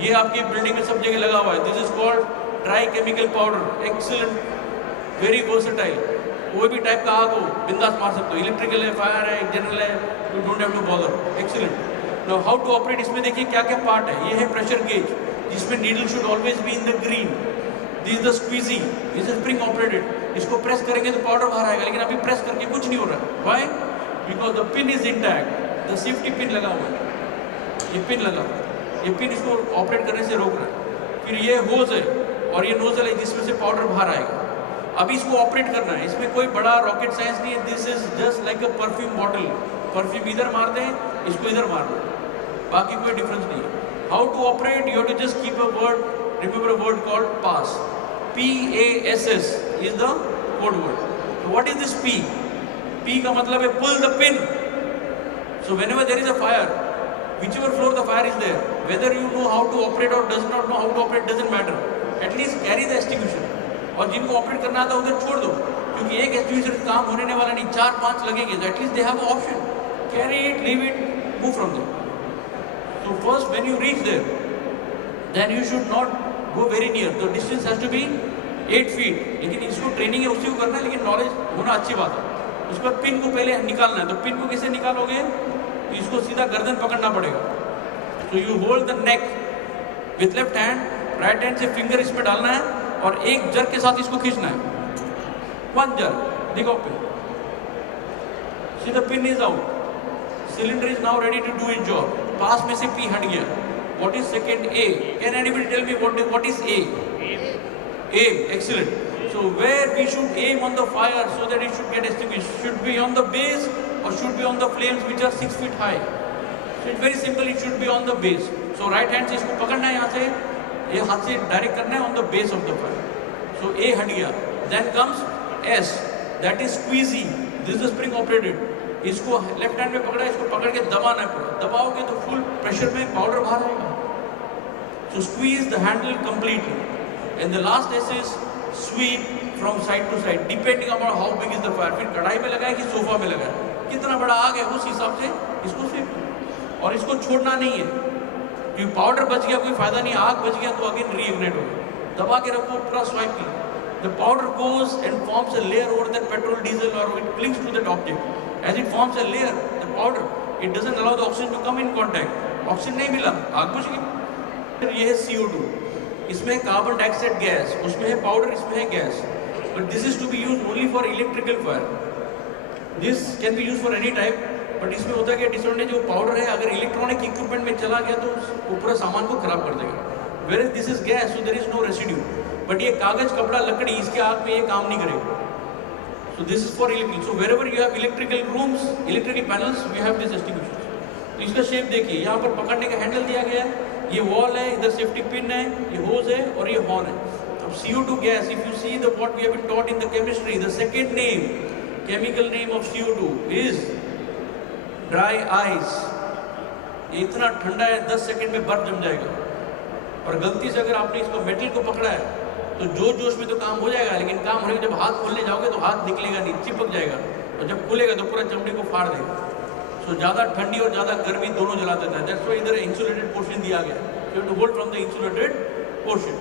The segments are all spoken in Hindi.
ये आपकी बिल्डिंग में सब जगह लगा हुआ है। This is called dry chemical powder, excellent, very versatile. कोई भी टाइप का आग हो बिंदास मार सकते हो। इलेक्ट्रिकल है, फायर है, जनरल है, you don't have to bother. Excellent. Now how to operate, इसमें देखिए क्या क्या पार्ट है। ये है प्रेशर गेज, जिसमें needle should always be in the green. This is the squeegee, this is spring operated. इसको प्रेस करेंगे तो पाउडर बाहर आएगा, लेकिन अभी प्रेस करके कुछ नहीं हो रहा है। Why? Because the pin is intact, the safety pin लगा हुआ है, ये पिन लगा हुआ है, ये पिन इसको ऑपरेट करने से रोक रहा है। फिर ये होज है और ये नोजल है जिसमें से पाउडर बाहर आएगा। अभी इसको ऑपरेट करना है, इसमें कोई बड़ा रॉकेट साइंस नहीं है। This is just like a perfume bottle. Perfume इधर मार दें, इसको इधर मार दें, बाकी कोई डिफरेंस नहीं है। How to operate, you have to just keep a word, remember a word called pass. PASS is the code word. So what is this P? P का मतलब है pull the pin. So whenever there is a fire, whichever floor the fire is there, whether you know how to operate or does not know how to operate doesn't matter. At least carry the extinguisher. और जिनको ऑपरेट करना आता है उधर छोड़ दो, क्योंकि एक extinguisher काम होने वाला नहीं, 4-5 लगेंगे। So at least they have an option. Carry it, leave it, move from there. So first when you reach there, then you should not go very near. The distance has to be 8 feet. लेकिन इसको ट्रेनिंग है, उसी को करना है, लेकिन नॉलेज होना अच्छी बात है। उसके बाद पिन को पहले निकालना है। तो पिन को कैसे निकालोगे? तो इसको सीधा गर्दन पकड़ना पड़ेगा। तो you hold the neck with left hand, right hand से फिंगर इसमें डालना है और एक जर्क के साथ इसको खींचना है। 1 जर्क, देखो pin, see the pin is out, cylinder is now ready to do it job. पास में से पी हट गया। What is second? A. Can anybody tell me what is A? Aim. Excellent. So where we should aim on the fire so that it should get extinguished? Should be on the base or should be on the flames which are 6 feet high? So it's very simple. It should be on the base. So right hand से इसको पकड़ना है, यहाँ से ये हाथ से डायरेक्ट करना है on the base of the fire. So A हट गया. Then comes S. That is squeezy. This is the spring operated. इसको लेफ्ट हैंड में पकड़ा है, इसको पकड़ के दबाना है पूरा। दबाओगे तो फुल प्रेशर में पाउडर बाहर आएगा। So squeeze the handle completely. And the last S is sweep from side to side, depending upon how big is the fire. फिर कढ़ाई में लगाए कि सोफा में लगाए, कितना बड़ा आग है उस हिसाब से इसको स्वीप। और इसको छोड़ना नहीं है, क्योंकि पाउडर बच गया कोई फायदा नहीं, आग बच गया तो अगेन रीइग्नाइट होगा। दबा के रखो, पूरा स्वाइप कीजिए। The powder goes and forms a layer over that petrol, diesel, or it clings to that object. As it forms a layer, the powder, it doesn't allow the oxygen to come in contact. Oxygen नहीं मिला, आग बुझ गई। ये है CO2, इसमें कार्बन डाइऑक्साइड गैस, उसमें है पाउडर, इसमें है gas. But this is to be used only for electrical fire. This can be used for any type, but इसमें होता है कि डिसऑर्डर जो पाउडर है अगर इलेक्ट्रॉनिक इक्विपमेंट में चला गया तो वो पूरा सामान को खराब कर देगा। Whereas this is gas, so there is no residue. But ये कागज, कपड़ा, लकड़ी, इसके आग में ये काम नहीं करेगा। So this is for electrical. So wherever you have electrical rooms, electrical panels, we have this extinguisher. तो इसका शेप देखिए, यहाँ पर पकड़ने का हैंडल दिया गया है, ये वॉल है, इधर सेफ्टी पिन है, ये होज है और ये हॉर्न है। अब CO2 gas, if you see the what we have been taught in the chemistry, the second name, chemical name of CO2 is dry ice. ये इतना ठंडा है, 10 सेकंड में बर्फ जम जाएगा। और गलती से अगर आपने इसको मेटल को पकड़ा है तो जोश में तो काम हो जाएगा, लेकिन काम होने के जब हाथ खोलने जाओगे तो हाथ निकलेगा नहीं, चिपक जाएगा, और जब खुलेगा तो पूरा चमड़ी को फाड़ देगा। सो ज़्यादा ठंडी और ज़्यादा गर्मी दोनों जला देता है। दैट्स व्हाई इधर इंसुलेटेड पोर्शन दिया गया, you have to hold from the insulated portion.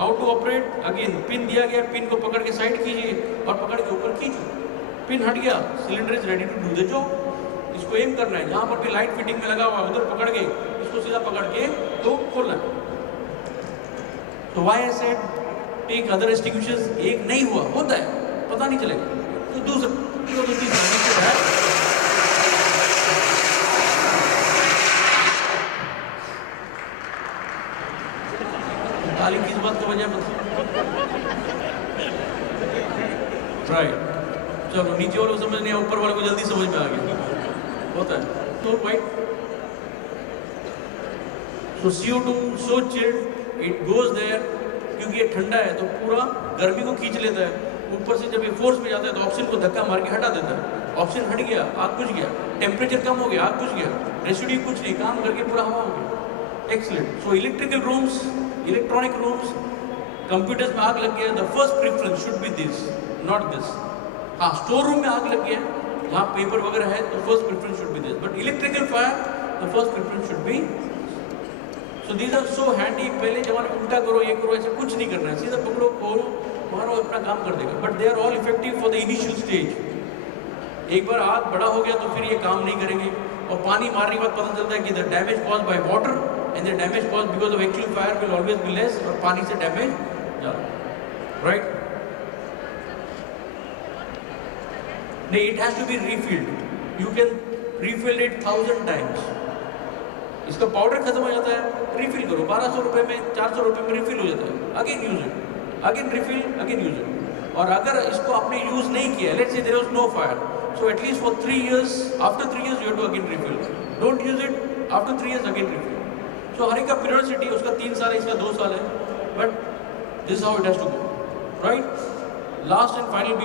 How to operate, again pin दिया गया, पिन को पकड़ के साइड कीजिए और पकड़ के ऊपर खींचिए। पिन हट गया, cylinder is ready to do the job. इसको एम करना है, जहाँ पर भी लाइट फिटिंग में लगा हुआ है उधर पकड़ के इसको सीधा पकड़ के तो खोलना है। तो why I said take other extinguishers, एक नहीं हुआ, होता है, पता नहीं चलेगा तो दूसरा ताली किस बात का वजह बता। राइट, चलो नीचे वालों को समझ नहीं आया, ऊपर वाले को जल्दी समझ में आ गया, होता है। तो white, so CO2 so chilled, it goes there, क्योंकि ये ठंडा है तो पूरा गर्मी को खींच लेता है। ऊपर से जब ये फोर्स में जाता है तो ऑक्सीजन को धक्का मार के हटा देता है। ऑक्सीजन हट गया, आग बुझ गया, टेम्परेचर कम हो गया, आग बुझ गया, रेसिड्यू कुछ नहीं, काम करके पूरा हवा हो गया। Excellent. So electrical rooms, electronic rooms, computers में आग लग गया, the first preference should be this, not this. हाँ, स्टोर रूम में आग लग गया, जहाँ पेपर वगैरह है, तो first preference should be this, but electrical fire the first preference should be. So these are so handy. पहले जमाने में उल्टा करो, ये करो, ऐसे कुछ नहीं करना है, सीधा पकड़ो, खोलो, मारो, अपना काम कर देगा। But they are all effective for the initial stage. एक बार आग बड़ा हो गया तो फिर ये काम नहीं करेंगे। और पानी मारने के बाद पता चलता है कि the damage caused by water and the damage caused because of actual fire will always be less, और पानी से डैमेज ज़्यादा, राइट? नहीं, it has to be refilled. You can refill it 1000 times. इसका पाउडर खत्म हो जाता है, रिफिल करो, 1200 रुपये में, 400 रुपये में रिफिल हो जाता है। Again use it, again refill, again use it. और अगर इसको आपने यूज नहीं किया, let's say there was no fire, so at least for 3 years, after 3 years you have to again refill. Don't use it, after 3 years again refill. So हर एक का पीरियोडिसिटी, उसका 3 साल है, इसका 2 साल है, but this how it has to go, right? Last and final